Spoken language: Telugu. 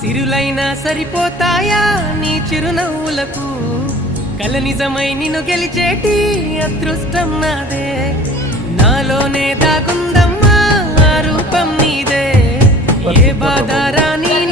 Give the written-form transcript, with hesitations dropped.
సిరులైనా సరిపోతాయా నీ చిరునవ్వులకు కల నిజమై నిన్ను గెలిచేటి అదృష్టం నాదే నాలోనే దాగుందమ్మా ఆ రూపం నీదే ఏ బాధ రాని